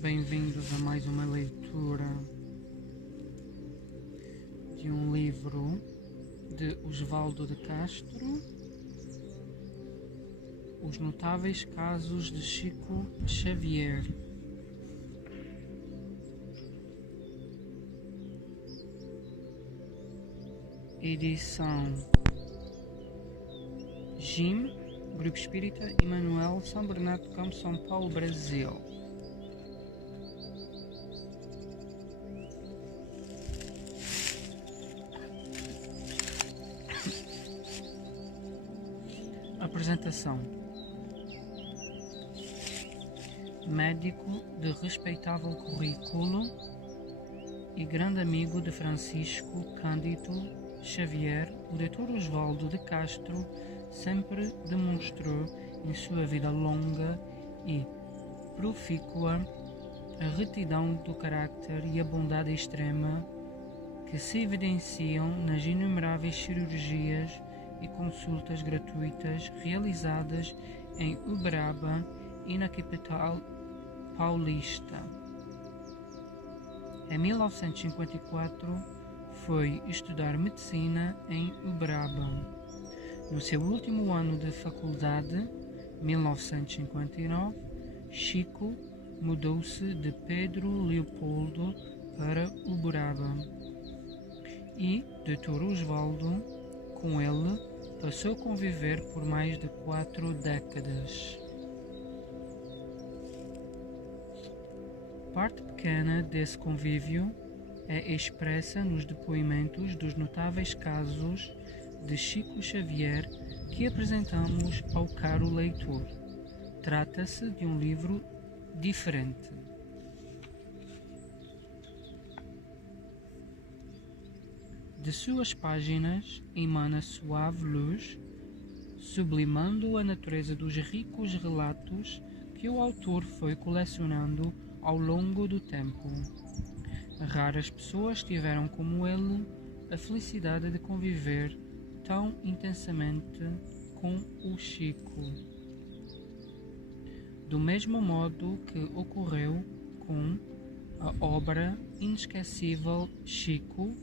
Bem-vindos a mais uma leitura de um livro de Osvaldo de Castro, Os Notáveis Casos de Chico Xavier. Edição GIM, Grupo Espírita Emmanuel, São Bernardo do Campo, São Paulo, Brasil. Apresentação: médico de respeitável currículo e grande amigo de Francisco Cândido Xavier, o Dr. Osvaldo de Castro sempre demonstrou em sua vida longa e profícua a retidão do caráter e a bondade extrema que se evidenciam nas inumeráveis cirurgias e consultas gratuitas realizadas em Uberaba e na capital paulista. Em 1954, foi estudar medicina em Uberaba. No seu último ano de faculdade, 1959, Chico mudou-se de Pedro Leopoldo para Uberaba e Dr. Osvaldo, com ele, passou a conviver por mais de 4 décadas. Parte pequena desse convívio é expressa nos depoimentos dos notáveis casos de Chico Xavier que apresentamos ao caro leitor. Trata-se de um livro diferente. De suas páginas emana suave luz, sublimando a natureza dos ricos relatos que o autor foi colecionando ao longo do tempo. Raras pessoas tiveram, como ele, a felicidade de conviver tão intensamente com o Chico. Do mesmo modo que ocorreu com a obra inesquecível Chico,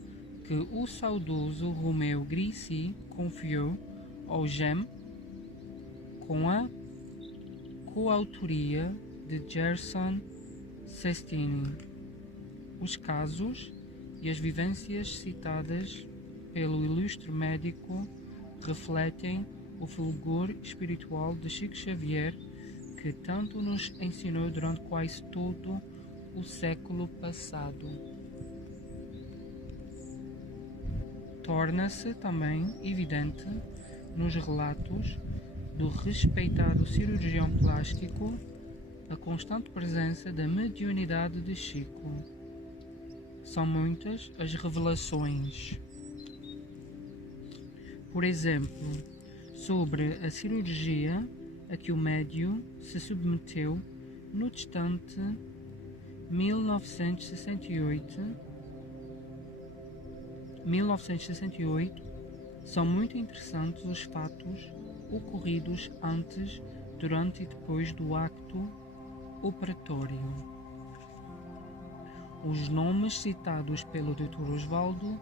que o saudoso Romeu Grisi confiou ao GEM, com a coautoria de Gerson Sestini. Os casos e as vivências citadas pelo ilustre médico refletem o fulgor espiritual de Chico Xavier, que tanto nos ensinou durante quase todo o século passado. Torna-se também evidente nos relatos do respeitado cirurgião plástico a constante presença da mediunidade de Chico. São muitas as revelações. Por exemplo, sobre a cirurgia a que o médium se submeteu no distante 1968, são muito interessantes os fatos ocorridos antes, durante e depois do acto operatório. Os nomes citados pelo Dr. Osvaldo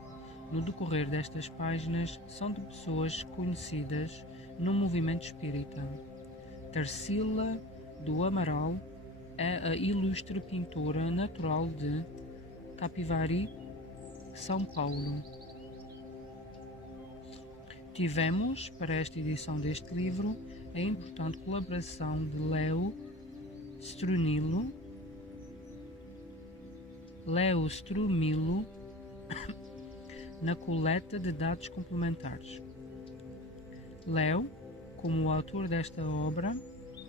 no decorrer destas páginas são de pessoas conhecidas no movimento espírita. Tarsila do Amaral é a ilustre pintora natural de Capivari, São Paulo. Tivemos, para esta edição deste livro, a importante colaboração de Leo Strumilo na coleta de dados complementares. Leo, como o autor desta obra,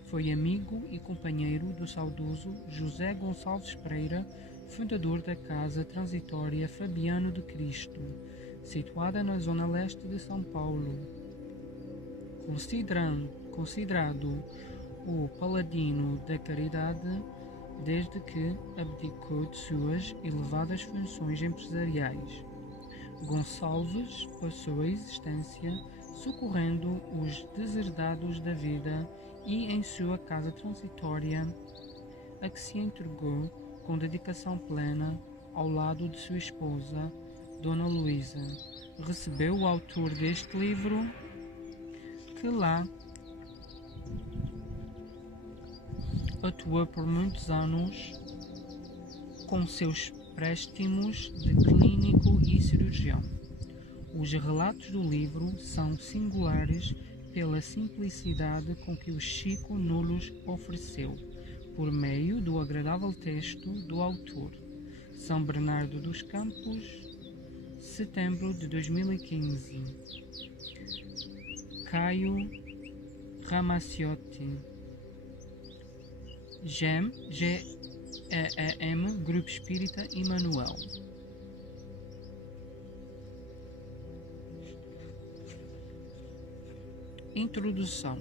foi amigo e companheiro do saudoso José Gonçalves Pereira, fundador da Casa Transitória Fabiano de Cristo, situada na zona leste de São Paulo. Considerado o paladino da caridade, desde que abdicou de suas elevadas funções empresariais, Gonçalves passou a existência socorrendo os deserdados da vida e, em sua casa transitória, a que se entregou com dedicação plena ao lado de sua esposa, Dona Luísa. Recebeu o autor deste livro, que lá atuou por muitos anos com seus préstimos de clínico e cirurgião. Os relatos do livro são singulares pela simplicidade com que o Chico nos ofereceu, por meio do agradável texto do autor. São Bernardo dos Campos, setembro de 2015. Caio Ramaciotti. GEM, G-E-E-M, Grupo Espírita Emmanuel. Introdução.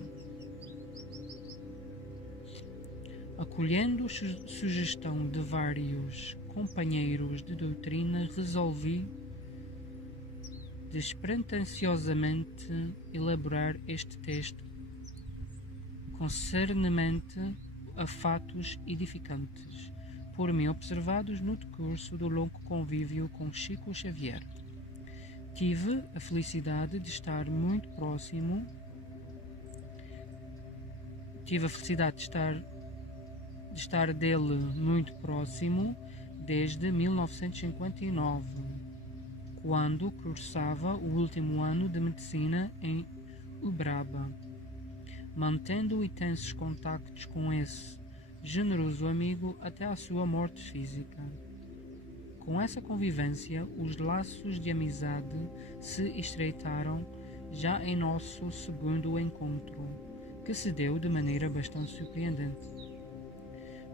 Acolhendo sugestão de vários companheiros de doutrina, resolvi despretensiosamente elaborar este texto concernente a fatos edificantes, por mim observados no decurso do longo convívio com Chico Xavier. Tive a felicidade de estar muito próximo, de estar dele muito próximo desde 1959, quando cursava o último ano de medicina em Uberaba, mantendo intensos contactos com esse generoso amigo até à sua morte física. Com essa convivência, os laços de amizade se estreitaram já em nosso segundo encontro, que se deu de maneira bastante surpreendente.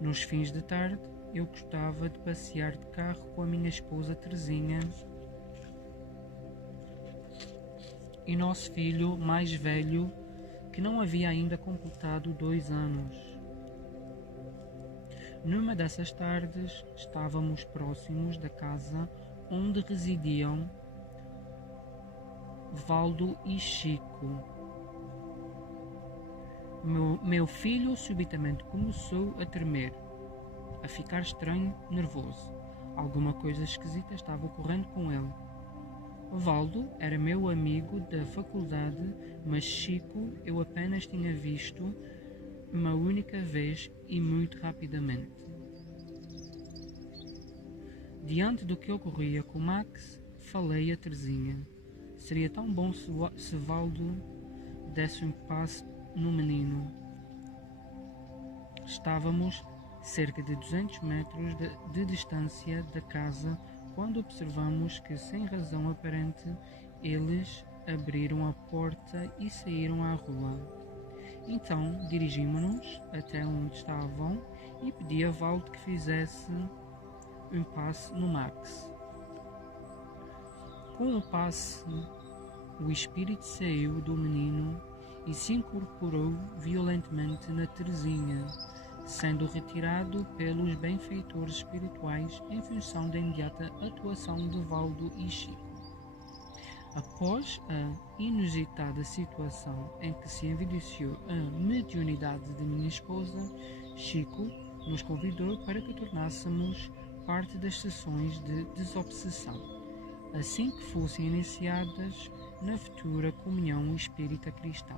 Nos fins de tarde, eu gostava de passear de carro com a minha esposa Terezinha e nosso filho mais velho, que não havia ainda completado 2 anos. Numa dessas tardes, estávamos próximos da casa onde residiam Valdo e Chico. Meu filho subitamente começou a tremer, a ficar estranho, nervoso. Alguma coisa esquisita estava ocorrendo com ele. Valdo era meu amigo da faculdade, mas Chico eu apenas tinha visto uma única vez e muito rapidamente. Diante do que ocorria com Max, falei a Terezinha. Seria tão bom se Valdo desse um passo no menino. Estávamos cerca de 200 metros de distância da casa quando observamos que, sem razão aparente, eles abriram a porta e saíram à rua. Então dirigimos-nos até onde estavam e pedi a Valdo que fizesse um passe no Max. Com o passe, o espírito saiu do menino e se incorporou violentamente na Terezinha, sendo retirado pelos benfeitores espirituais em função da imediata atuação de Valdo e Chico. Após a inusitada situação em que se evidenciou a mediunidade de minha esposa, Chico nos convidou para que tornássemos parte das sessões de desobsessão, assim que fossem iniciadas na futura comunhão espírita cristã.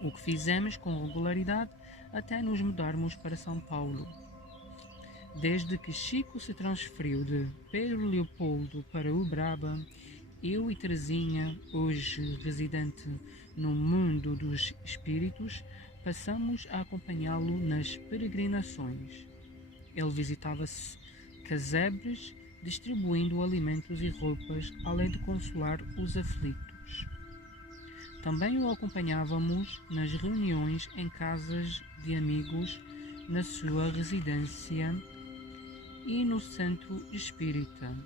O que fizemos com regularidade até nos mudarmos para São Paulo. Desde que Chico se transferiu de Pedro Leopoldo para Uberaba, eu e Terezinha, hoje residente no mundo dos espíritos, passamos a acompanhá-lo nas peregrinações. Ele visitava-se casebres, distribuindo alimentos e roupas, além de consolar os aflitos. Também o acompanhávamos nas reuniões em casas de amigos, na sua residência e no centro espírita,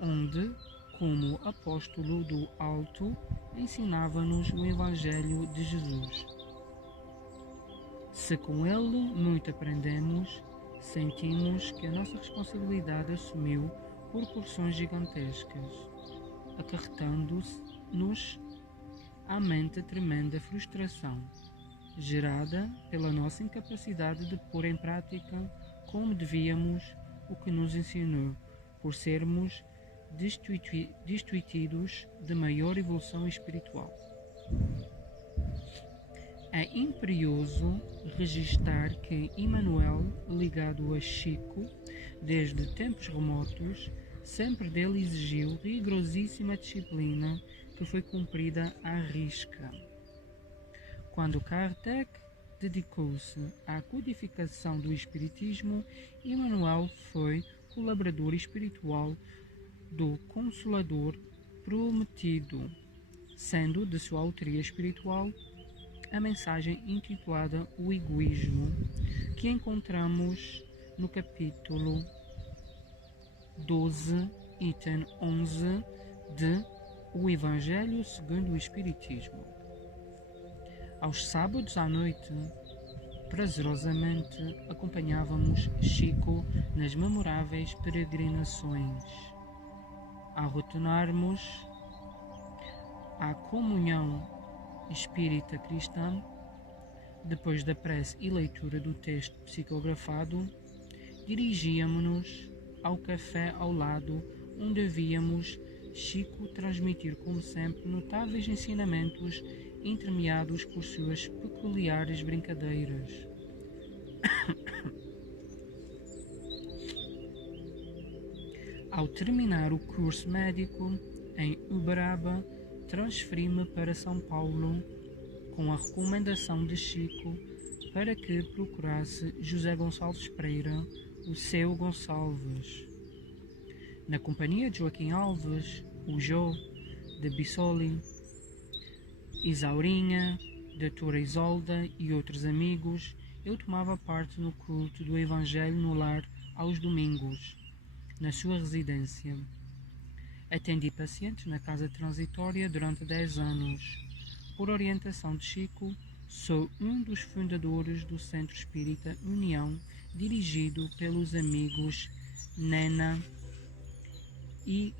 onde, como apóstolo do alto, ensinava-nos o Evangelho de Jesus. Se com ele muito aprendemos, sentimos que a nossa responsabilidade assumiu proporções gigantescas, acarretando-nos à mente tremenda frustração. gerada pela nossa incapacidade de pôr em prática como devíamos o que nos ensinou, por sermos destituídos de maior evolução espiritual. É imperioso registar que Emmanuel, ligado a Chico desde tempos remotos, sempre dele exigiu rigorosíssima disciplina que foi cumprida à risca. Quando Kardec dedicou-se à codificação do Espiritismo, Emmanuel foi colaborador espiritual do Consolador Prometido, sendo de sua autoria espiritual a mensagem intitulada O Egoísmo, que encontramos no capítulo 12, item 11 de O Evangelho segundo o Espiritismo. Aos sábados à noite, prazerosamente acompanhávamos Chico nas memoráveis peregrinações. Ao retornarmos à comunhão espírita cristã, depois da prece e leitura do texto psicografado, dirigíamos-nos ao café ao lado, onde víamos Chico transmitir, como sempre, notáveis ensinamentos entremeados por suas peculiares brincadeiras. Ao terminar o curso médico em Uberaba, transferi-me para São Paulo com a recomendação de Chico para que procurasse José Gonçalves Pereira, o seu Gonçalves. Na companhia de Joaquim Alves, o Jô, de Bissoli, Isaurinha, doutora Isolda e outros amigos, eu tomava parte no culto do Evangelho no lar aos domingos, na sua residência. Atendi pacientes na casa transitória durante 10 anos. Por orientação de Chico, sou um dos fundadores do Centro Espírita União, dirigido pelos amigos Nena e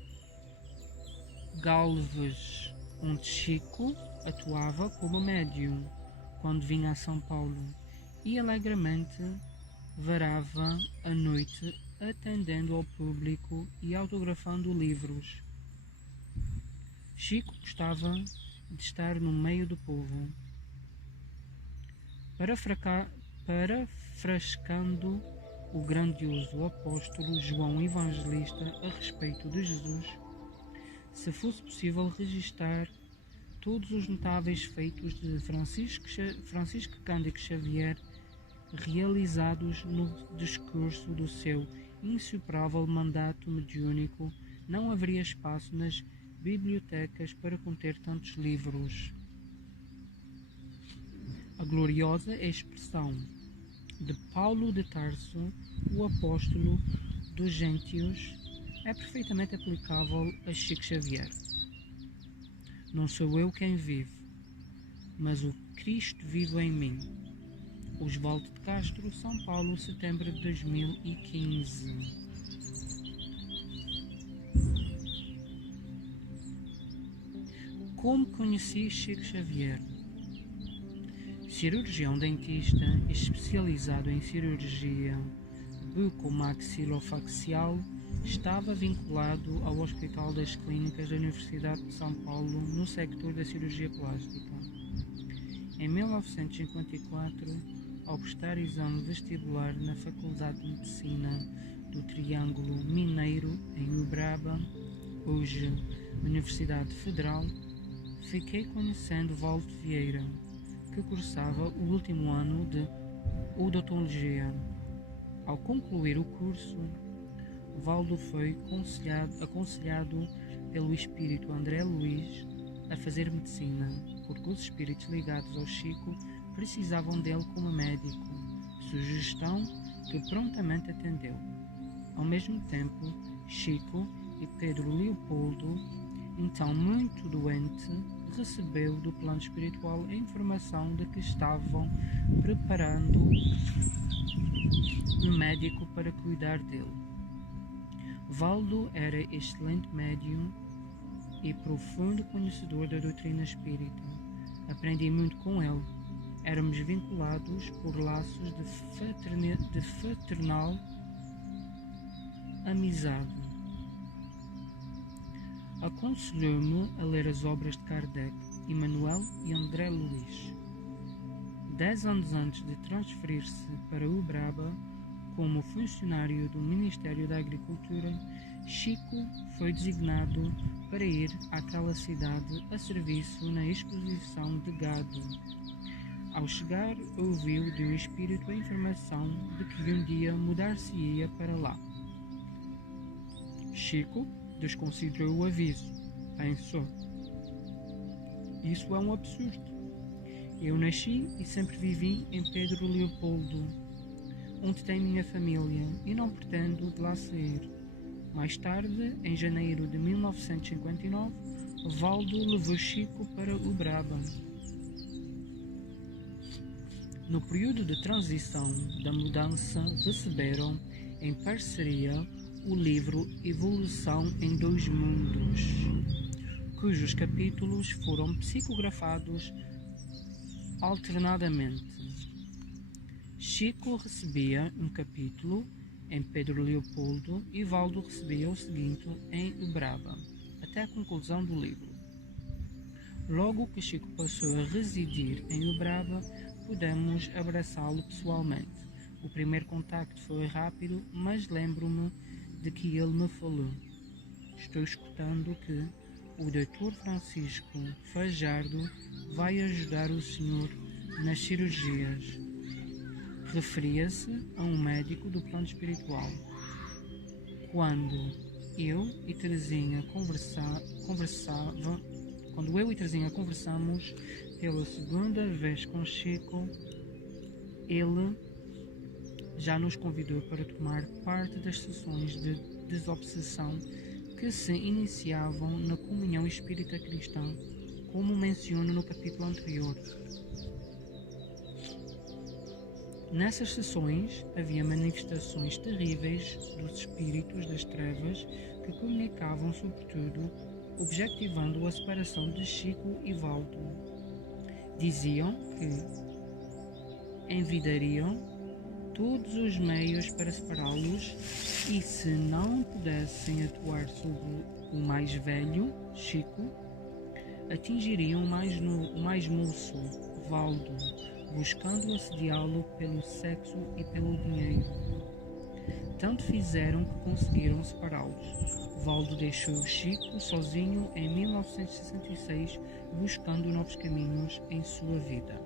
Galvez, onde Chico atuava como médium quando vinha a São Paulo e alegremente varava a noite atendendo ao público e autografando livros. Chico gostava de estar no meio do povo. Parafrascando o grandioso apóstolo João Evangelista a respeito de Jesus, se fosse possível registar todos os notáveis feitos de Francisco Cândido Xavier realizados no discurso do seu insuperável mandato mediúnico, não haveria espaço nas bibliotecas para conter tantos livros. A gloriosa expressão de Paulo de Tarso, o apóstolo dos gentios, é perfeitamente aplicável a Chico Xavier. Não sou eu quem vive, mas o Cristo vive em mim. Osvaldo de Castro, São Paulo, setembro de 2015. Como conheci Chico Xavier? Cirurgião dentista especializado em cirurgia bucomaxilofacial, estava vinculado ao Hospital das Clínicas da Universidade de São Paulo no sector da cirurgia plástica. Em 1954, ao prestar exame vestibular na Faculdade de Medicina do Triângulo Mineiro, em Uberaba, hoje Universidade Federal, fiquei conhecendo Valdo Vieira, que cursava o último ano de odontologia. Ao concluir o curso, Valdo foi aconselhado pelo espírito André Luiz a fazer medicina, porque os espíritos ligados ao Chico precisavam dele como médico, sugestão que prontamente atendeu. Ao mesmo tempo, Chico e Pedro Leopoldo, então muito doente, recebeu do plano espiritual a informação de que estavam preparando um médico para cuidar dele. Valdo era excelente médium e profundo conhecedor da doutrina espírita. Aprendi muito com ele. Éramos vinculados por laços de fraternal amizade. Aconselhou-me a ler as obras de Kardec, Emmanuel e André Luiz. 10 anos antes de transferir-se para Uberaba, como funcionário do Ministério da Agricultura, Chico foi designado para ir àquela cidade a serviço na exposição de gado. Ao chegar, ouviu de um espírito a informação de que um dia mudar-se-ia para lá. Chico desconsiderou o aviso. Pensou: isso é um absurdo. Eu nasci e sempre vivi em Pedro Leopoldo, onde tem minha família, e não pretendo de lá sair. Mais tarde, em janeiro de 1959, Valdo levou Chico para Uberaba. No período de transição da mudança, receberam, em parceria, o livro Evolução em Dois Mundos, cujos capítulos foram psicografados alternadamente. Chico recebia um capítulo em Pedro Leopoldo e Valdo recebia o seguinte em Uberaba, até a conclusão do livro. Logo que Chico passou a residir em Uberaba, pudemos abraçá-lo pessoalmente. O primeiro contacto foi rápido, mas lembro-me de que ele me falou: estou escutando que o Dr. Francisco Fajardo vai ajudar o senhor nas cirurgias. Referia-se a um médico do plano espiritual. Quando eu e Terezinha conversamos pela segunda vez com Chico, ele já nos convidou para tomar parte das sessões de desobsessão que se iniciavam na comunhão espírita cristã, como menciono no capítulo anterior. Nessas sessões havia manifestações terríveis dos espíritos das trevas que comunicavam, sobretudo, objetivando a separação de Chico e Valdo. Diziam que envidariam todos os meios para separá-los e, se não pudessem atuar sobre o mais velho, Chico, atingiriam o mais moço, Valdo, buscando assediá-lo pelo sexo e pelo dinheiro. Tanto fizeram que conseguiram separá-los. Valdo deixou Chico sozinho em 1966, buscando novos caminhos em sua vida.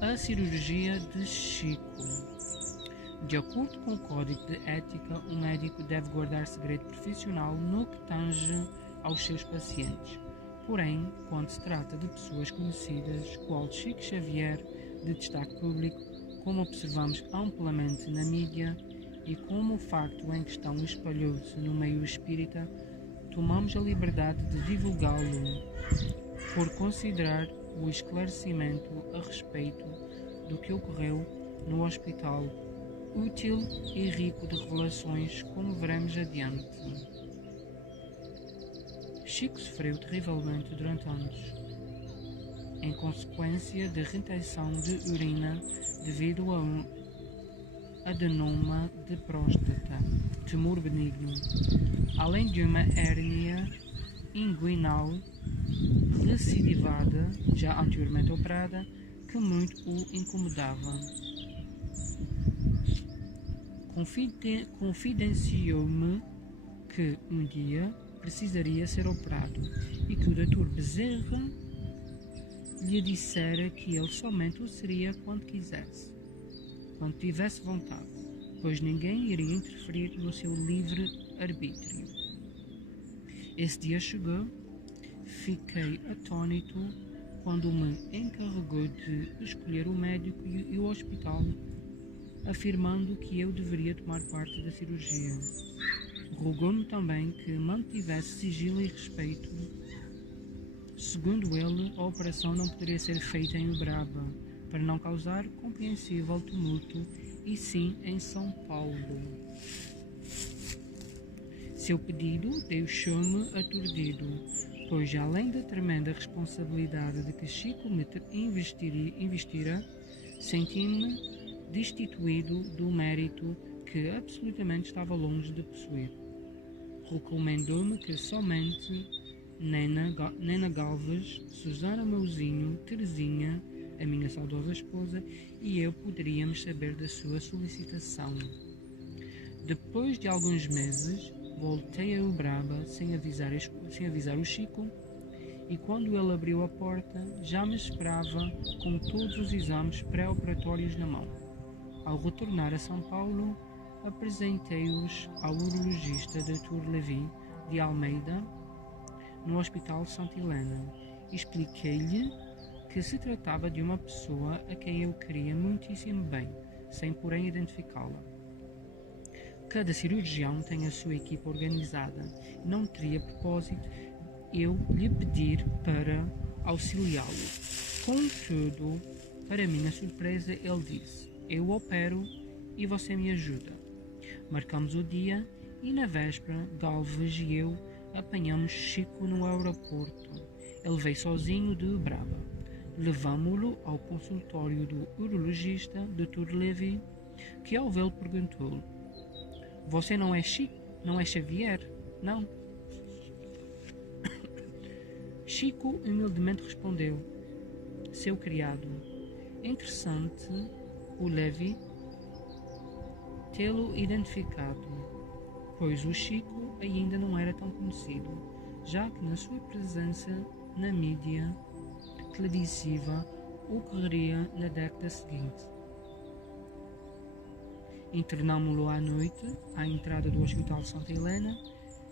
A cirurgia de Chico. De acordo com o Código de Ética, o médico deve guardar segredo profissional no que tange aos seus pacientes. Porém, quando se trata de pessoas conhecidas, qual Chico Xavier, de destaque público, como observamos amplamente na mídia, e como o facto em questão espalhou-se no meio espírita, tomamos a liberdade de divulgá-lo, por considerar o esclarecimento a respeito do que ocorreu no hospital útil e rico de revelações, como veremos adiante. Chico sofreu terrivelmente durante anos, em consequência de retenção de urina devido a um adenoma de próstata, tumor benigno, além de uma hérnia inguinal recidivada, já anteriormente operada, que muito o incomodava. Confidenciou-me que um dia precisaria ser operado e que o Dr. Bezerra lhe dissera que ele somente o seria quando quisesse, quando tivesse vontade, pois ninguém iria interferir no seu livre arbítrio. Esse dia chegou. Fiquei atônito quando me encarregou de escolher o médico e o hospital, afirmando que eu deveria tomar parte da cirurgia. Rogou-me também que mantivesse sigilo e respeito. Segundo ele, a operação não poderia ser feita em Uberaba, para não causar compreensível tumulto, e sim em São Paulo. Seu pedido deixou-me aturdido. pois além da tremenda responsabilidade de que Chico me investira, senti-me destituído do mérito que absolutamente estava longe de possuir. Recomendou-me que somente Nena Galvez, Susana Mouzinho, Terezinha, a minha saudosa esposa, e eu poderíamos saber da sua solicitação. Depois de alguns meses, voltei a Uberaba sem avisar o Chico, e quando ele abriu a porta, já me esperava com todos os exames pré-operatórios na mão. Ao retornar a São Paulo, apresentei-os ao urologista Dr. Levi de Almeida, no Hospital Santa Helena. Expliquei-lhe que se tratava de uma pessoa a quem eu queria muitíssimo bem, sem porém identificá-la. Cada cirurgião tem a sua equipa organizada. Não teria propósito eu lhe pedir para auxiliá-lo. Contudo, para minha surpresa, ele disse: eu opero e você me ajuda. Marcamos o dia e na véspera, Galvez e eu apanhamos Chico no aeroporto. Ele veio sozinho de Uberaba. Levámo-lo ao consultório do urologista Dr. Levi, que ao vê-lo perguntou: você não é Chico? Não é Xavier? Não. Chico humildemente respondeu: seu criado. Interessante o Levi tê-lo identificado, pois o Chico ainda não era tão conhecido, já que na sua presença na mídia televisiva ocorreria na década seguinte. Internámo-lo à noite, à entrada do Hospital Santa Helena.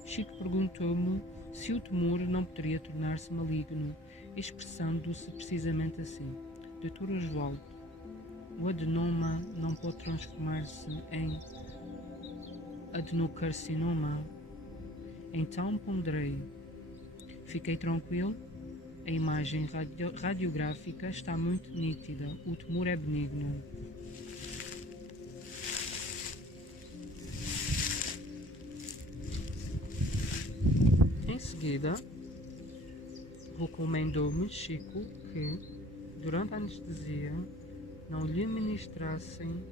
Chico perguntou-me se o tumor não poderia tornar-se maligno, expressando-se precisamente assim: Dr. Oswaldo, o adenoma não pode transformar-se em adenocarcinoma? Então ponderei. Fiquei tranquilo. A imagem radiográfica está muito nítida. O tumor é benigno. Em seguida, recomendou-me Chico que, durante a anestesia, não lhe ministrassem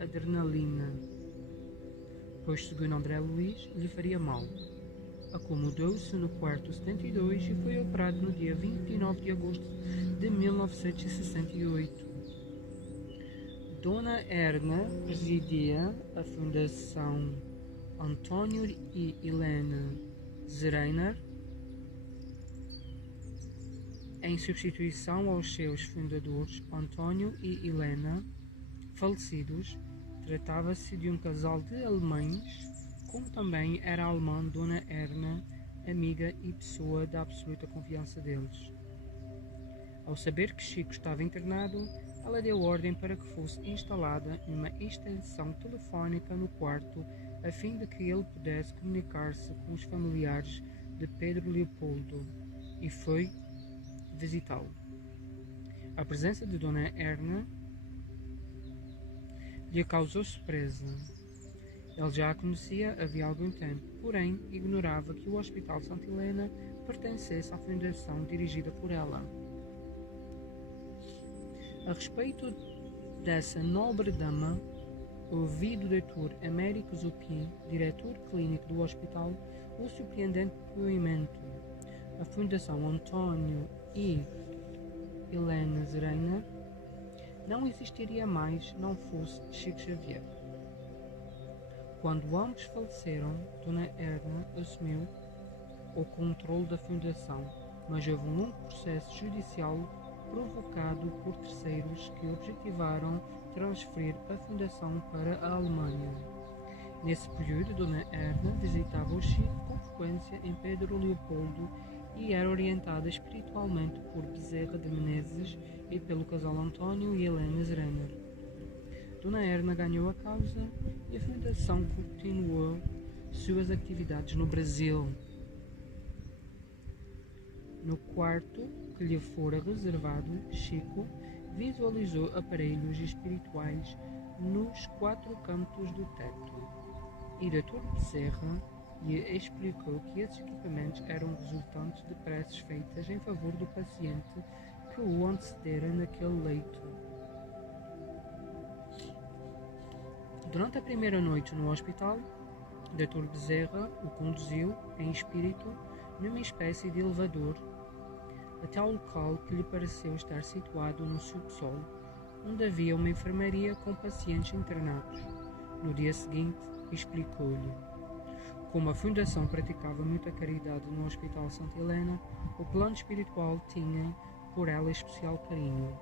adrenalina, pois, segundo André Luiz, lhe faria mal. Acomodou-se no quarto 72 e foi operado no dia 29 de agosto de 1968. Dona Erna presidia a Fundação Antônio e Helena Zereiner, em substituição aos seus fundadores Antônio e Helena, falecidos. Tratava-se de um casal de alemães, como também era alemã Dona Erna, amiga e pessoa da absoluta confiança deles. Ao saber que Chico estava internado, ela deu ordem para que fosse instalada uma extensão telefónica no quarto, a fim de que ele pudesse comunicar-se com os familiares de Pedro Leopoldo, e foi visitá-lo. A presença de Dona Erna lhe causou surpresa. Ele já a conhecia havia algum tempo, porém ignorava que o Hospital Santa Helena pertencesse à fundação dirigida por ela. A respeito dessa nobre dama, ouvi do Dr. Américo Zuppi, diretor clínico do hospital, o surpreendente depoimento. A Fundação Antônio e Helena Zereiner não existiria mais não fosse Chico Xavier. Quando ambos faleceram, Dona Erna assumiu o controle da fundação, mas houve um longo processo judicial provocado por terceiros que objetivaram transferir a fundação para a Alemanha. Nesse período, Dona Erna visitava o Chico com frequência em Pedro Leopoldo e era orientada espiritualmente por Bezerra de Menezes e pelo casal Antônio e Helena Zereiner. Dona Erna ganhou a causa e a fundação continuou suas atividades no Brasil. No quarto que lhe fora reservado, Chico visualizou aparelhos espirituais nos 4 cantos do teto, e Dr. Bezerra e explicou que esses equipamentos eram resultantes de preces feitas em favor do paciente que o antecedera naquele leito. Durante a primeira noite no hospital, Dr. Bezerra o conduziu, em espírito, numa espécie de elevador, até ao local que lhe pareceu estar situado no subsolo, onde havia uma enfermaria com pacientes internados. No dia seguinte, explicou-lhe. Como a Fundação praticava muita caridade no Hospital Santa Helena, o plano espiritual tinha por ela especial carinho,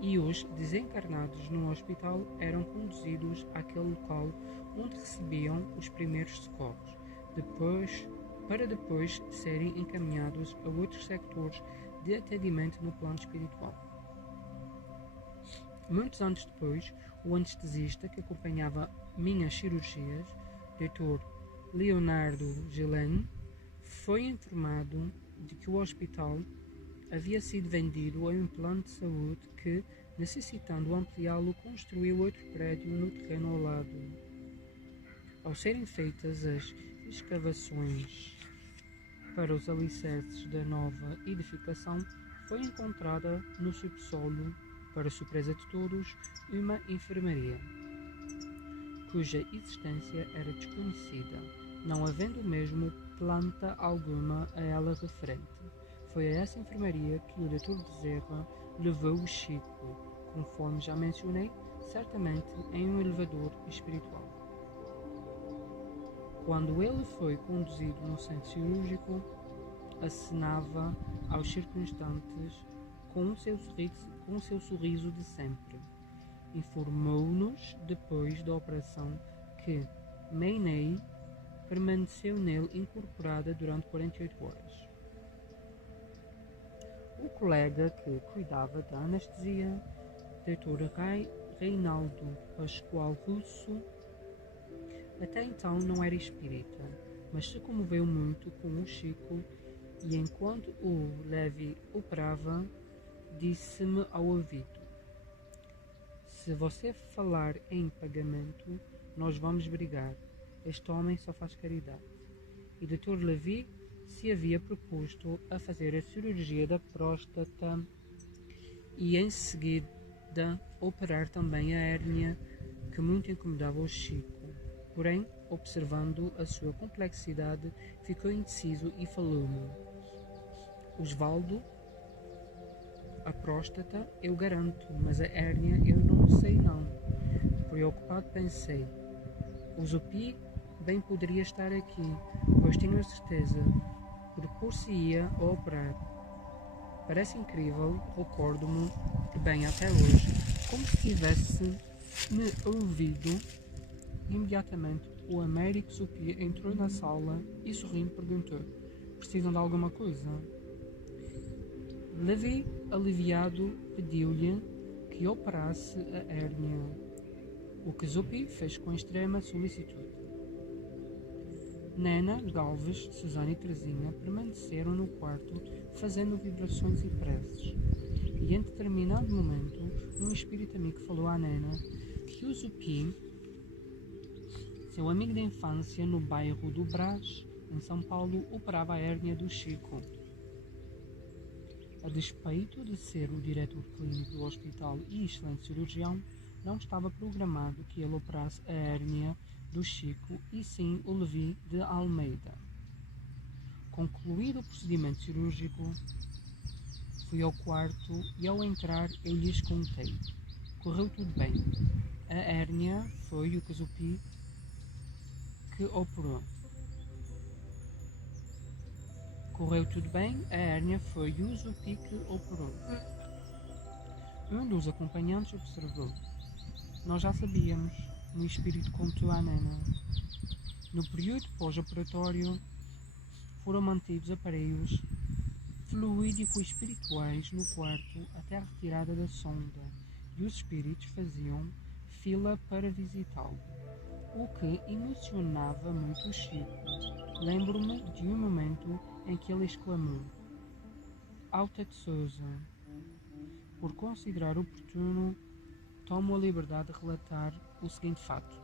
e os desencarnados no hospital eram conduzidos àquele local onde recebiam os primeiros socorros, para depois serem encaminhados a outros sectores de atendimento no plano espiritual. Muitos anos depois, o anestesista que acompanhava minhas cirurgias, Dr. Leonardo Gillen, foi informado de que o hospital havia sido vendido a um plano de saúde que, necessitando ampliá-lo, construiu outro prédio no terreno ao lado. Ao serem feitas as escavações para os alicerces da nova edificação, foi encontrada no subsolo, para surpresa de todos, uma enfermaria, cuja existência era desconhecida, não havendo mesmo planta alguma a ela referente. Foi a essa enfermaria que o Dr. Bezerra levou o Chico, conforme já mencionei, certamente em um elevador espiritual. Quando ele foi conduzido no centro cirúrgico, acenava aos circunstantes com o seu sorriso de sempre. Informou-nos depois da operação que Mainey permaneceu nele incorporada durante 48 horas. O colega que cuidava da anestesia, Dr. Reinaldo Pascoal Russo, até então não era espírita, mas se comoveu muito com o Chico e, enquanto o Levi operava, disse-me ao ouvido: se você falar em pagamento, nós vamos brigar. Este homem só faz caridade. E Dr. Levi se havia proposto a fazer a cirurgia da próstata e em seguida operar também a hérnia, que muito incomodava o Chico. Porém, observando a sua complexidade, ficou indeciso e falou-me: Osvaldo, a próstata eu garanto, mas a hérnia eu não sei não. Preocupado pensei: o Zupi bem poderia estar aqui, pois tenho a certeza, propor-se-ia a operar. Parece incrível, recordo-me bem até hoje, como se tivesse me ouvido. Imediatamente o Américo Zupi entrou na sala e, sorrindo, perguntou: precisam de alguma coisa? Levi, aliviado, pediu-lhe que operasse a hérnia, o que Zupi fez com extrema solicitude. Nena, Galves, Susana e Teresinha permaneceram no quarto fazendo vibrações e preces. E em determinado momento, um espírito amigo falou à Nena que o Zupi, seu amigo de infância no bairro do Brás, em São Paulo, operava a hérnia do Chico. A despeito de ser o diretor clínico do hospital e excelente cirurgião, não estava programado que ele operasse a hérnia do Chico e sim o Levi de Almeida. Concluído o procedimento cirúrgico, fui ao quarto e, ao entrar, eu lhes contei. Correu tudo bem. A hérnia foi o Zupi que operou. Correu tudo bem, a hérnia foi o Zupi que operou. Um dos acompanhantes observou: nós já sabíamos, o espírito contou à Nena. No período pós-operatório, foram mantidos aparelhos fluídico-espirituais no quarto até a retirada da sonda, e os espíritos faziam fila para visitá-lo, o que emocionava muito o Chico. Lembro-me de um momento em que ele exclamou: Alta de Souza, por considerar oportuno, tomo a liberdade de relatar o seguinte fato.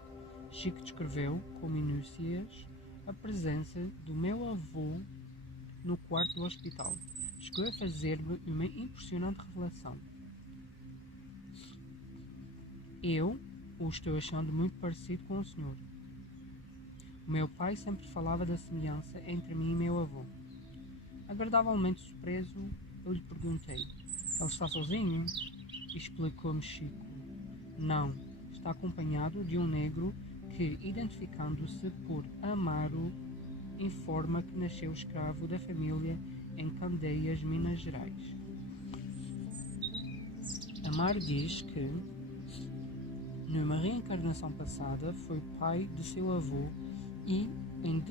Chico descreveu, com minúcias, a presença do meu avô no quarto do hospital. Chegou a fazer-me uma impressionante revelação. Eu o estou achando muito parecido com o senhor. O meu pai sempre falava da semelhança entre mim e meu avô. Agradavelmente surpreso, eu lhe perguntei: ele está sozinho? Explicou-me Chico: não, está acompanhado de um negro que, identificando-se por Amaro, informa que nasceu escravo da família em Candeias, Minas Gerais. Amaro diz que, numa reencarnação passada, foi pai de seu avô e, em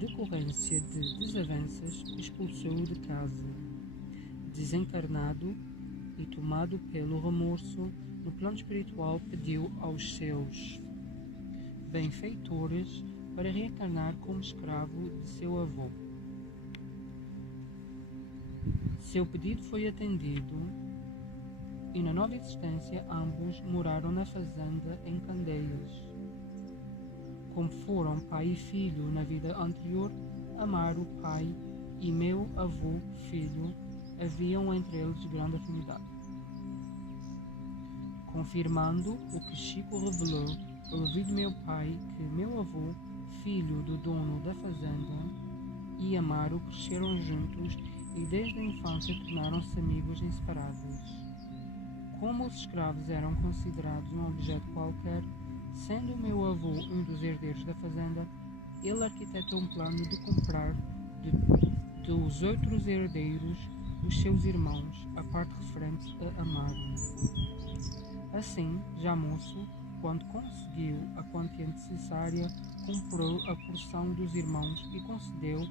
decorrência de desavenças, expulsou-o de casa. Desencarnado e tomado pelo remorso, no plano espiritual pediu aos seus benfeitores para reencarnar como escravo de seu avô. Seu pedido foi atendido e na nova existência ambos moraram na fazenda em Candeias. Como foram pai e filho na vida anterior, Amaro, pai, e meu avô, filho, haviam entre eles grande afinidade. Confirmando o que Chico revelou, ouvi meu pai que meu avô, filho do dono da fazenda, e Amaro cresceram juntos e desde a infância tornaram-se amigos inseparáveis. Como os escravos eram considerados um objeto qualquer, sendo meu avô um dos herdeiros da fazenda, ele arquitetou um plano de comprar dos outros herdeiros os seus irmãos, a parte referente a Amaro. Assim, já moço, quando conseguiu a quantia necessária, comprou a porção dos irmãos e concedeu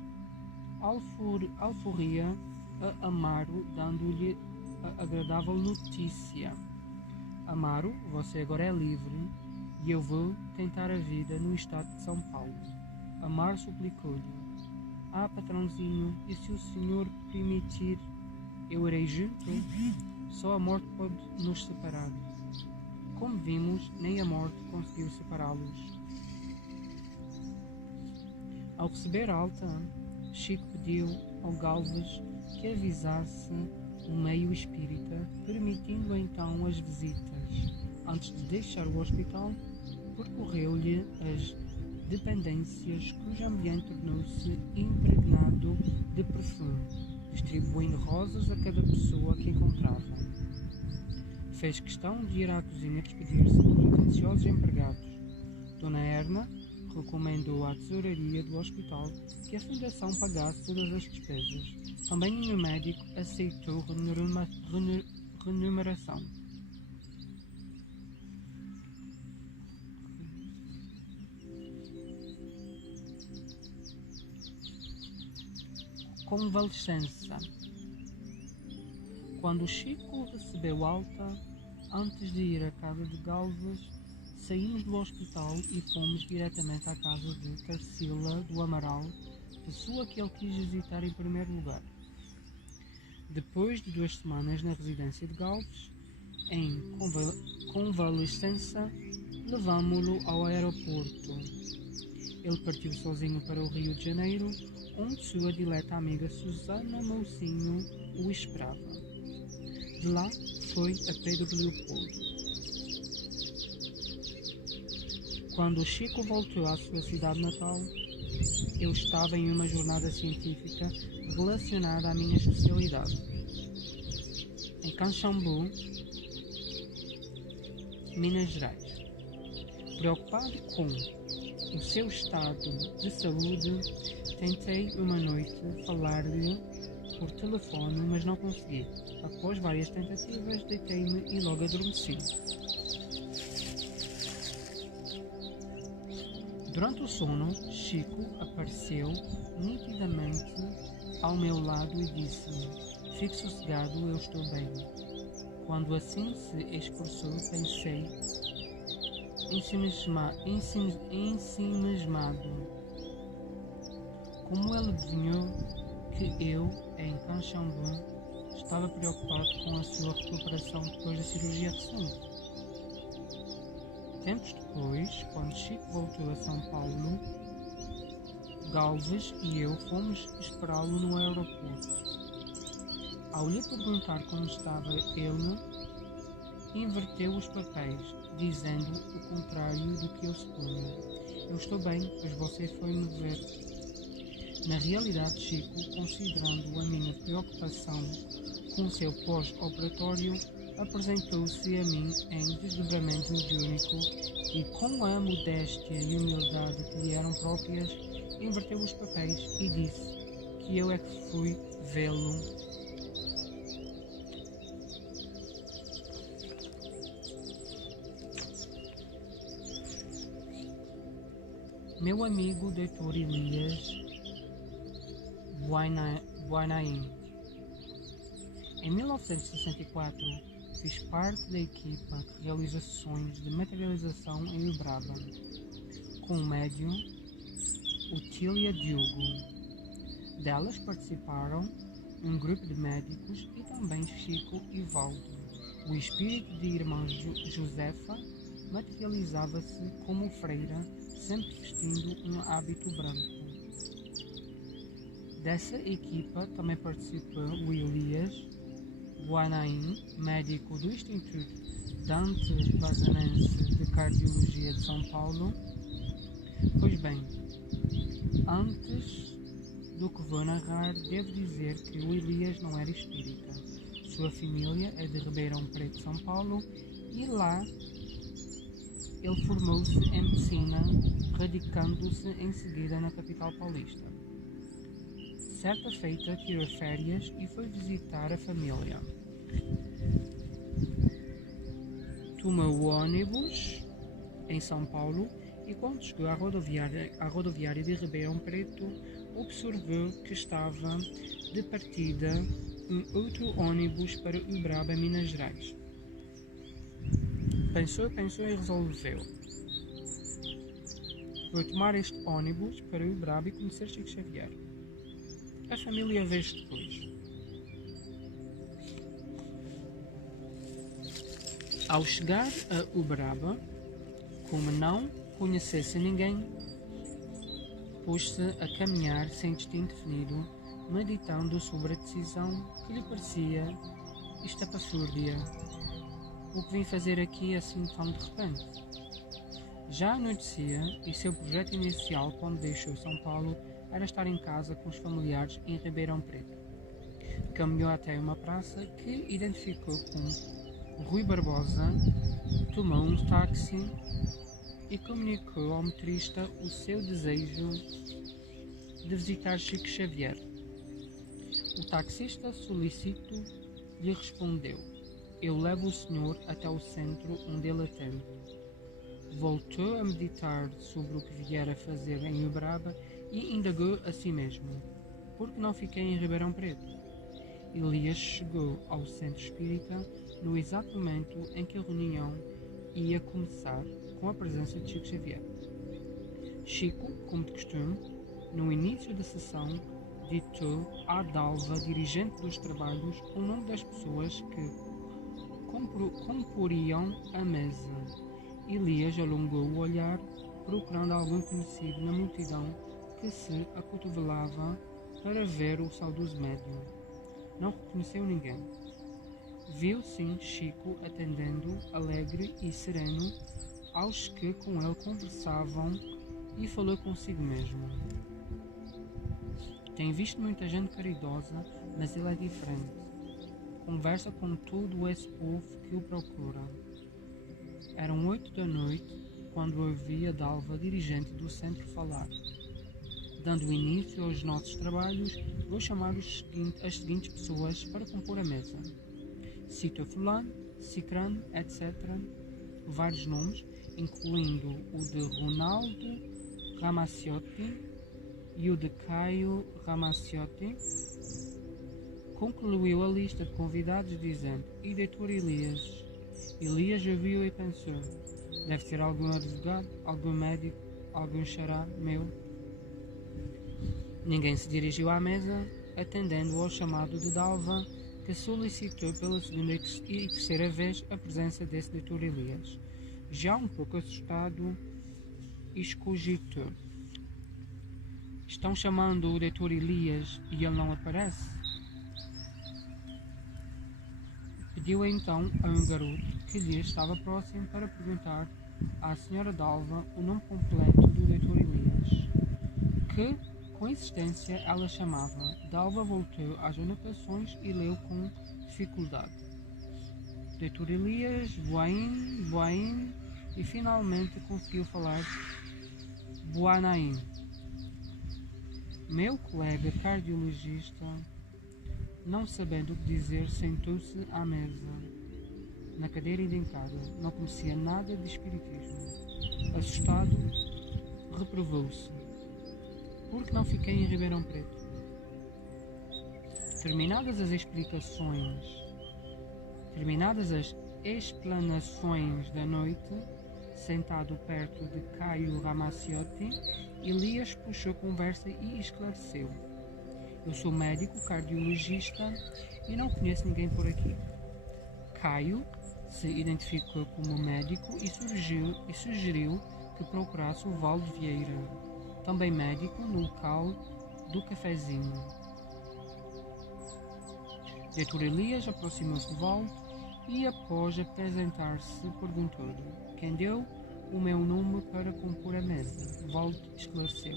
alforria a Amaro, dando-lhe a agradável notícia: Amaro, você agora é livre e eu vou tentar a vida no estado de São Paulo. Amaro suplicou-lhe: patrãozinho, e se o senhor permitir, eu irei junto? Só a morte pode nos separar. Como vimos, nem a morte conseguiu separá-los. Ao receber alta, Chico pediu ao Galvez que avisasse o meio espírita, permitindo então as visitas. Antes de deixar o hospital, percorreu-lhe as dependências, cujo ambiente tornou-se impregnado de perfume, distribuindo rosas a cada pessoa que encontrava. Fez questão de ir à cozinha despedir-se dos atenciosos empregados. Dona Erna recomendou à tesouraria do hospital que a fundação pagasse todas as despesas. Também o médico aceitou remuneração. Convalescença. Quando Chico recebeu alta, antes de ir à casa de Galvez, saímos do hospital e fomos diretamente à casa de Tarsila do Amaral, pessoa que ele quis visitar em primeiro lugar. Depois de 2 semanas na residência de Galvez, em convalescença, levámo-lo ao aeroporto. Ele partiu sozinho para o Rio de Janeiro, onde sua dileta amiga Susana Mocinho o esperava. De lá foi a Pedro Leopoldo. Quando Chico voltou à sua cidade natal, eu estava em uma jornada científica relacionada à minha especialidade. Em Caxambu, Minas Gerais. Preocupado com o seu estado de saúde, tentei uma noite falar-lhe por telefone, mas não consegui. Após várias tentativas, deitei-me e logo adormeci. Durante o sono, Chico apareceu nitidamente ao meu lado e disse-me: fique sossegado, eu estou bem. Quando assim se expressou, pensei ensimismado. Como ele adivinhou que eu, em Caxambu, estava preocupado com a sua recuperação depois da cirurgia recente? Tempos depois, quando Chico voltou a São Paulo, Galvez e eu fomos esperá-lo no aeroporto. Ao lhe perguntar como estava ele, inverteu os papéis, dizendo o contrário do que eu supunha. Eu estou bem, pois você foi-me ver. Na realidade, Chico, considerando a minha preocupação com o seu pós-operatório, apresentou-se a mim em desdobramento mediúnico e, com a modéstia e humildade que lhe eram próprias, inverteu os papéis e disse que eu é que fui vê-lo. Meu amigo Dr. Elias Buanaim. Em 1964, fiz parte da equipa que realiza sessões de materialização em Uberaba, com o médium Otília Diogo. Delas participaram um grupo de médicos e também Chico e Valdo. O espírito de irmã Josefa materializava-se como freira, sempre vestindo um hábito branco. Dessa equipa também participou o Elias Buanaim, médico do Instituto Dante Vazanense de Cardiologia de São Paulo. Pois bem, antes do que vou narrar, devo dizer que o Elias não era espírita. Sua família é de Ribeirão Preto, São Paulo, e lá ele formou-se em medicina, radicando-se em seguida na capital paulista. Certa feita, tirou férias e foi visitar a família. Tomou o ônibus em São Paulo e, quando chegou à rodoviária de Ribeirão Preto, observou que estava de partida um outro ônibus para Uberaba, Minas Gerais. Pensou e resolveu: vou tomar este ônibus para Uberaba e conhecer Chico Xavier. A família veio depois. Ao chegar a Uberaba, como não conhecesse ninguém, pôs-se a caminhar sem destino definido, meditando sobre a decisão que lhe parecia estapafúrdia. O que vim fazer aqui assim tão de repente? Já anoitecia e seu projeto inicial, quando deixou São Paulo, era estar em casa com os familiares em Ribeirão Preto. Caminhou até uma praça que identificou como Rui Barbosa, tomou um táxi e comunicou ao motorista o seu desejo de visitar Chico Xavier. O taxista solícito lhe respondeu: eu levo o senhor até o centro onde ele atende. Voltou a meditar sobre o que viera fazer em Uberaba e indagou a si mesmo: por que não fiquei em Ribeirão Preto? Elias chegou ao centro espírita no exato momento em que a reunião ia começar, com a presença de Chico Xavier. Chico, como de costume, no início da sessão, ditou à Dalva, dirigente dos trabalhos, o nome das pessoas que comporiam a mesa. Elias alongou o olhar, procurando alguém conhecido na multidão que se acotovelava para ver o saudoso médium. Não reconheceu ninguém. Viu sim Chico atendendo, alegre e sereno, aos que com ele conversavam, e falou consigo mesmo: tem visto muita gente caridosa, mas ele é diferente. Conversa com todo esse povo que o procura. Eram 8 da noite quando ouvi a Dalva, dirigente do centro, falar: dando início aos nossos trabalhos, vou chamar as seguintes pessoas para compor a mesa. Cito fulano, cicrano, etc. Vários nomes, incluindo o de Ronaldo Ramacciotti e o de Caio Ramacciotti. Concluiu a lista de convidados dizendo: e Dr. Elias? Elias ouviu e pensou: deve ser algum advogado, algum médico, algum xará meu. Ninguém se dirigiu à mesa, atendendo ao chamado de Dalva, que solicitou pela segunda e terceira vez a presença desse Dr. Elias. Já um pouco assustado, escogitou: estão chamando o Dr. Elias e ele não aparece? Pediu então a um garoto que lhe estava próximo para perguntar à Sra. Dalva o nome completo do Dr. Elias, que, com insistência, ela chamava. Dalva voltou às anotações e leu com dificuldade: Dr. Elias, Boain, e finalmente conseguiu falar Boanaim. Meu colega cardiologista, não sabendo o que dizer, sentou-se à mesa, na cadeira indicada. Não conhecia nada de espiritismo. Assustado, reprovou-se: por que não fiquei em Ribeirão Preto? Terminadas as explanações da noite, sentado perto de Caio Ramaciotti, Elias puxou conversa e esclareceu: eu sou médico cardiologista e não conheço ninguém por aqui. Caio se identificou como médico e sugeriu que procurasse o Valdo Vieira, também médico, no local do cafezinho. Dr. Elias aproximou-se de Valdo e, após apresentar-se, perguntou-lhe: quem deu o meu nome para compor a mesa? Valdo esclareceu: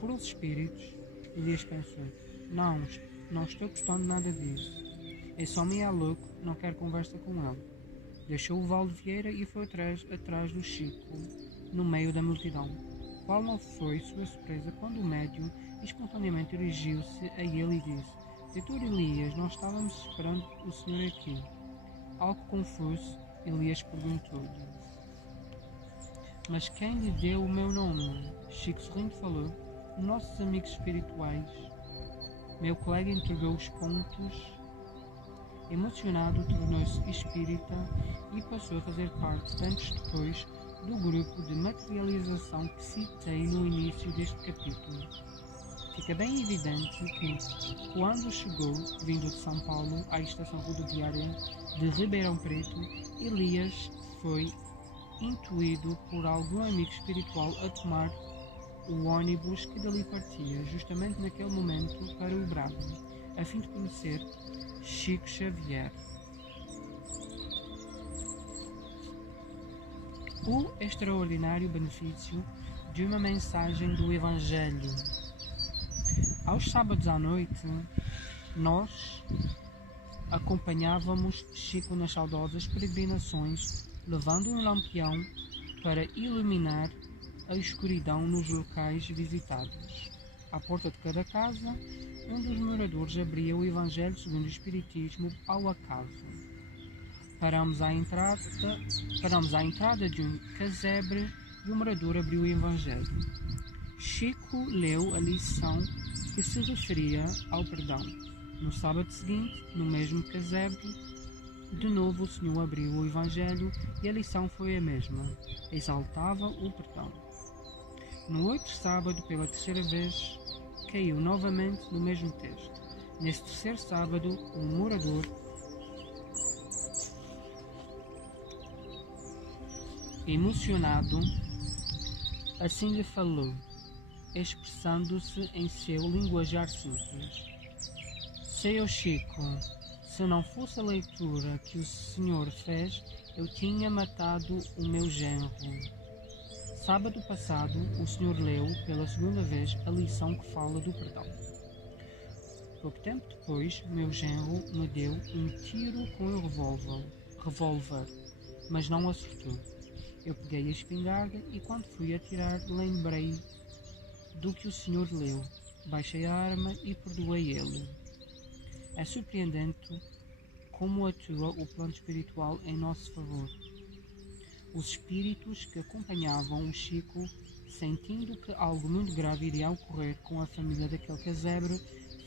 foram os espíritos. Elias pensou: não estou gostando nada disso. Esse homem é louco, não quero conversa com ele. Deixou o Valdo Vieira e foi atrás do Chico, no meio da multidão. Qual não foi sua surpresa quando o médium espontaneamente dirigiu-se a ele e disse: Dr. Elias, nós estávamos esperando o senhor aqui. Algo confuso, Elias perguntou-lhe: mas quem lhe deu o meu nome? Chico sorrindo falou: nossos amigos espirituais. Meu colega entregou os pontos. Emocionado, tornou-se espírita e passou a fazer parte, tempos depois, do grupo de materialização que citei no início deste capítulo. Fica bem evidente que, quando chegou, vindo de São Paulo, à estação rodoviária de Ribeirão Preto, Elias foi intuído por algum amigo espiritual a tomar o ônibus que dali partia, justamente naquele momento, para o Bravo, a fim de conhecer Chico Xavier. O extraordinário benefício de uma mensagem do Evangelho. Aos sábados à noite, nós acompanhávamos Chico nas saudosas peregrinações, levando um lampião para iluminar a escuridão nos locais visitados. À porta de cada casa, um dos moradores abria o Evangelho segundo o Espiritismo ao acaso. Paramos à entrada de um casebre e o morador abriu o Evangelho. Chico leu a lição que se referia ao perdão. No sábado seguinte, no mesmo casebre, de novo o Senhor abriu o Evangelho e a lição foi a mesma. Exaltava o perdão. No outro sábado, pela terceira vez, caiu novamente no mesmo texto. Nesse terceiro sábado, um morador, emocionado, assim lhe falou, expressando-se em seu linguajar simples: Seu Chico, se não fosse a leitura que o senhor fez, eu tinha matado o meu genro. Sábado passado, o senhor leu pela segunda vez a lição que fala do perdão. Pouco tempo depois, meu genro me deu um tiro com o revólver, mas não acertou. Eu peguei a espingarda e, quando fui atirar, lembrei do que o senhor leu. Baixei a arma e perdoei ele. É surpreendente como atua o plano espiritual em nosso favor. Os espíritos que acompanhavam o Chico, sentindo que algo muito grave iria ocorrer com a família daquele casebre,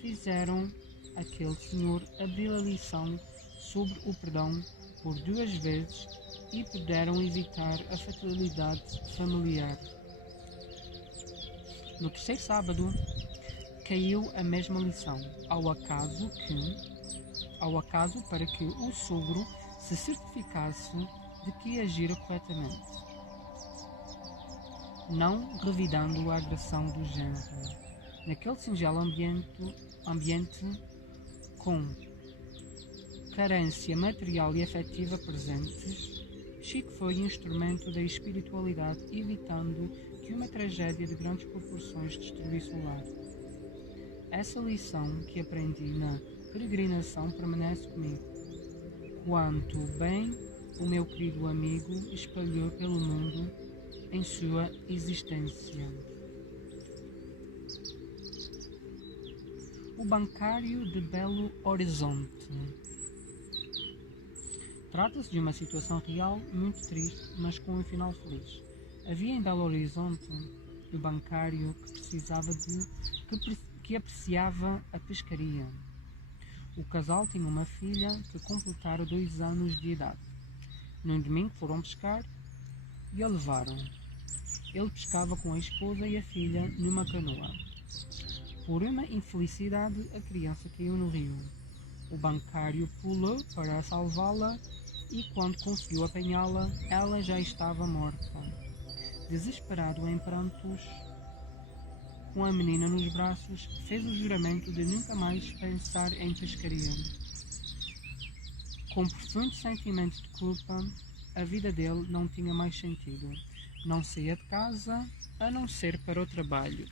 fizeram aquele senhor abrir a lição sobre o perdão por 2 vezes e puderam evitar a fatalidade familiar. No terceiro sábado, caiu a mesma lição, ao acaso para que o sogro se certificasse de que agira corretamente, não revidando a agressão do género. Naquele singelo ambiente com carência material e afetiva presentes, Chico foi instrumento da espiritualidade, evitando que uma tragédia de grandes proporções destruísse o lar. Essa lição que aprendi na peregrinação permanece comigo. Quanto bem o meu querido amigo espalhou pelo mundo em sua existência. O bancário de Belo Horizonte. Trata-se de uma situação real muito triste, mas com um final feliz. Havia em Belo Horizonte um bancário que apreciava a pescaria. O casal tinha uma filha que completara 2 anos de idade. Num domingo foram pescar e a levaram. Ele pescava com a esposa e a filha numa canoa. Por uma infelicidade, a criança caiu no rio. O bancário pulou para salvá-la e, quando conseguiu apanhá-la, ela já estava morta. Desesperado em prantos, com a menina nos braços, fez o juramento de nunca mais pensar em pescaria. Com profundo sentimento de culpa, a vida dele não tinha mais sentido. Não saía de casa a não ser para o trabalho.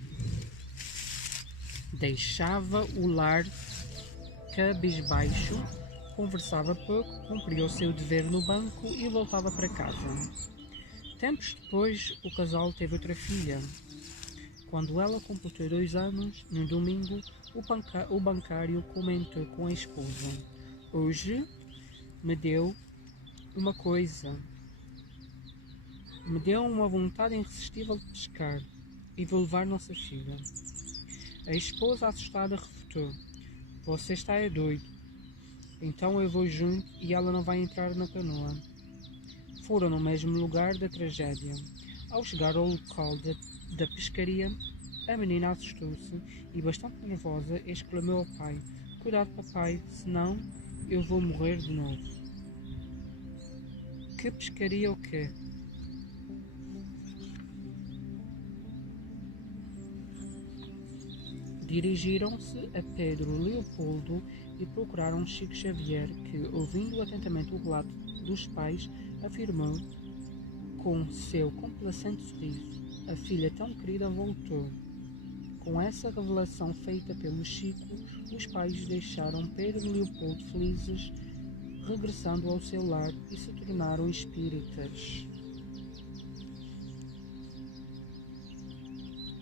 Deixava o lar cabisbaixo, conversava pouco, cumpria o seu dever no banco e voltava para casa. Tempos depois, o casal teve outra filha. Quando ela completou 2 anos, no domingo, o bancário comentou com a esposa: "Hoje me deu uma coisa. Me deu uma vontade irresistível de pescar e vou levar nossa filha." A esposa, assustada, refutou: "Você está doido. Então eu vou junto e ela não vai entrar na canoa." Foram no mesmo lugar da tragédia. Ao chegar ao local da pescaria, a menina assustou-se e, bastante nervosa, exclamou ao pai: "Cuidado, papai, senão eu vou morrer de novo." Que pescaria o quê? Dirigiram-se a Pedro Leopoldo e procuraram Chico Xavier, que, ouvindo atentamente o relato dos pais, afirmou com seu complacente sorriso: "A filha tão querida voltou." Com essa revelação feita pelo Chico, os pais deixaram Pedro Leopoldo felizes, regressando ao seu lar e se tornaram espíritas.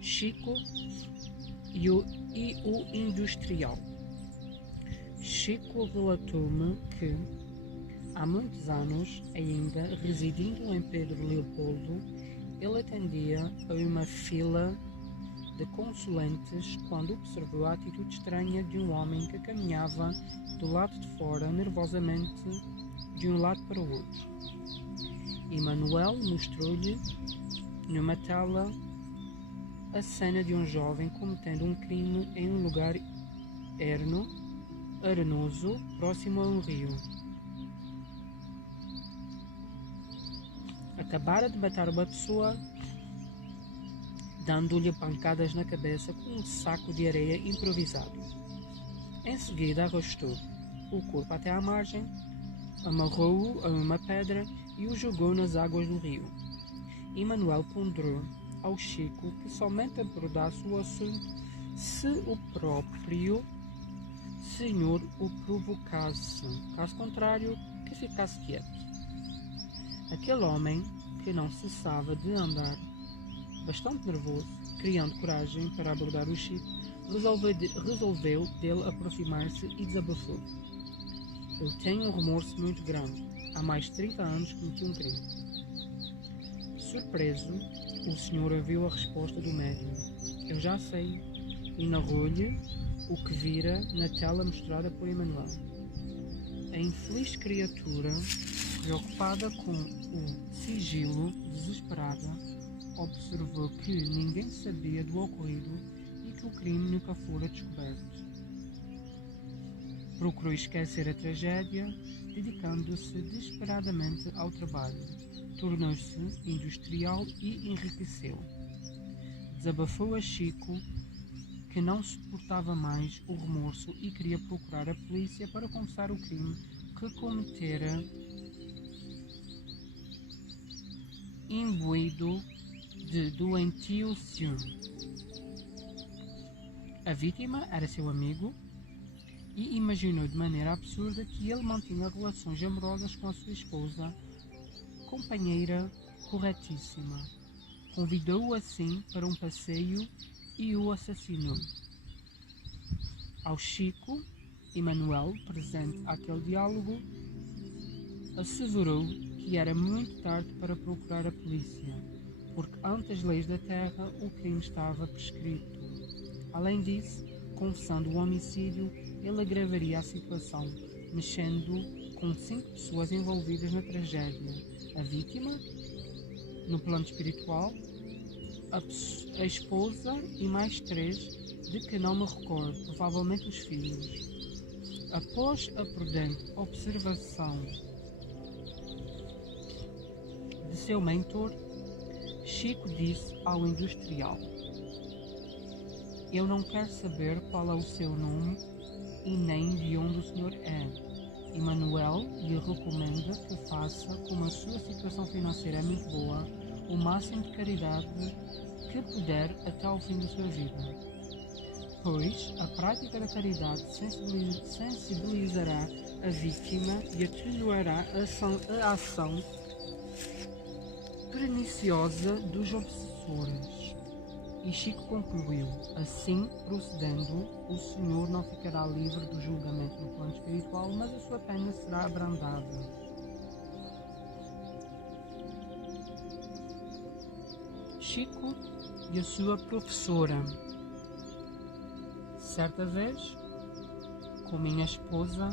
Chico e o industrial. Chico relatou-me que, há muitos anos, ainda residindo em Pedro Leopoldo, ele atendia a uma fila de consulentes quando observou a atitude estranha de um homem que caminhava do lado de fora nervosamente de um lado para o outro. Emmanuel mostrou-lhe numa tela a cena de um jovem cometendo um crime em um lugar arenoso, próximo a um rio. Acabara de matar uma pessoa, dando-lhe pancadas na cabeça com um saco de areia improvisado. Em seguida arrastou o corpo até à margem, amarrou-o a uma pedra e o jogou nas águas do rio. Emmanuel ponderou ao Chico que somente abordasse o assunto se o próprio senhor o provocasse, caso contrário, que ficasse quieto. Aquele homem, que não cessava de andar, bastante nervoso, criando coragem para abordar o Chico, resolveu dele aproximar-se e desabafou: "Eu tenho um remorso muito grande. Há mais de 30 anos cometi um crime." Surpreso, o senhor ouviu a resposta do médium: "Eu já sei," e narrou-lhe o que vira na tela mostrada por Emmanuel. A infeliz criatura, preocupada com o sigilo, desesperada, observou que ninguém sabia do ocorrido e que o crime nunca fora descoberto. Procurou esquecer a tragédia, dedicando-se desesperadamente ao trabalho. Tornou-se industrial e enriqueceu. Desabafou a Chico que não suportava mais o remorso e queria procurar a polícia para confessar o crime que cometera, imbuído de doentio ciúme. A vítima era seu amigo e imaginou de maneira absurda que ele mantinha relações amorosas com a sua esposa, companheira corretíssima. Convidou-o assim para um passeio e o assassinou. Ao Chico, Emanuel, presente àquele diálogo, asseverou que era muito tarde para procurar a polícia, porque ante as leis da terra o crime estava prescrito. Além disso, confessando o homicídio, ele agravaria a situação, mexendo com 5 pessoas envolvidas na tragédia: a vítima, no plano espiritual, a esposa e mais 3, de que não me recordo, provavelmente os filhos. Após a prudente observação de seu mentor, Chico disse ao industrial: eu não quero saber qual é o seu nome e nem de onde o senhor é. Emanuel lhe recomenda que faça, como a sua situação financeira é muito boa, o máximo de caridade que puder até ao fim da sua vida, pois a prática da caridade sensibilizará a vítima e atenuará a ação perniciosa dos obsessores. E Chico concluiu: assim procedendo, o senhor não ficará livre do julgamento no plano espiritual, mas a sua pena será abrandada. Chico e a sua professora. Certa vez, com minha esposa,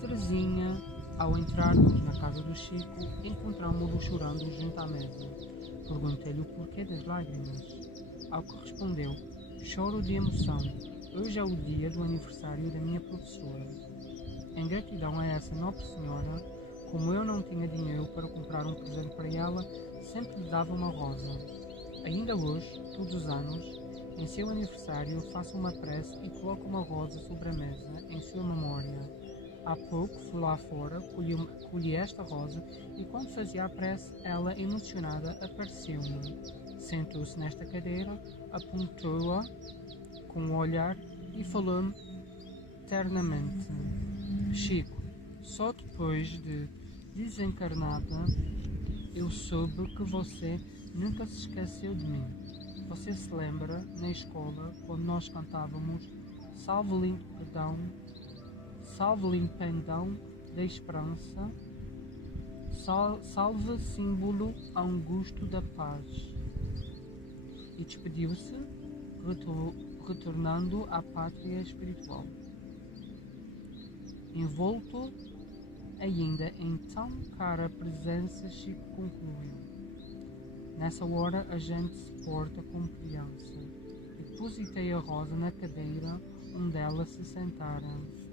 Terezinha, ao entrarmos na casa do Chico, encontramos-lo chorando junto à mesa. Perguntei-lhe o porquê das lágrimas. Ao que respondeu: choro de emoção. Hoje é o dia do aniversário da minha professora. Em gratidão a essa nobre senhora, como eu não tinha dinheiro para comprar um presente para ela, sempre lhe dava uma rosa. Ainda hoje, todos os anos, em seu aniversário, faço uma prece e coloco uma rosa sobre a mesa, em sua memória. Há pouco fui lá fora, colhi esta rosa e quando fazia a prece, ela, emocionada, apareceu-me. Sentou-se nesta cadeira, apontou-a com o olhar e falou-me ternamente: Chico, só depois de desencarnada eu soube que você nunca se esqueceu de mim. Você se lembra, na escola, quando nós cantávamos Salve Limpendão da Esperança, salve símbolo augusto da paz. E despediu-se, retornando à pátria espiritual. Envolto ainda em tão cara presença, Chico concluiu: nessa hora a gente se porta como criança. Depositei a rosa na cadeira onde ela se sentara.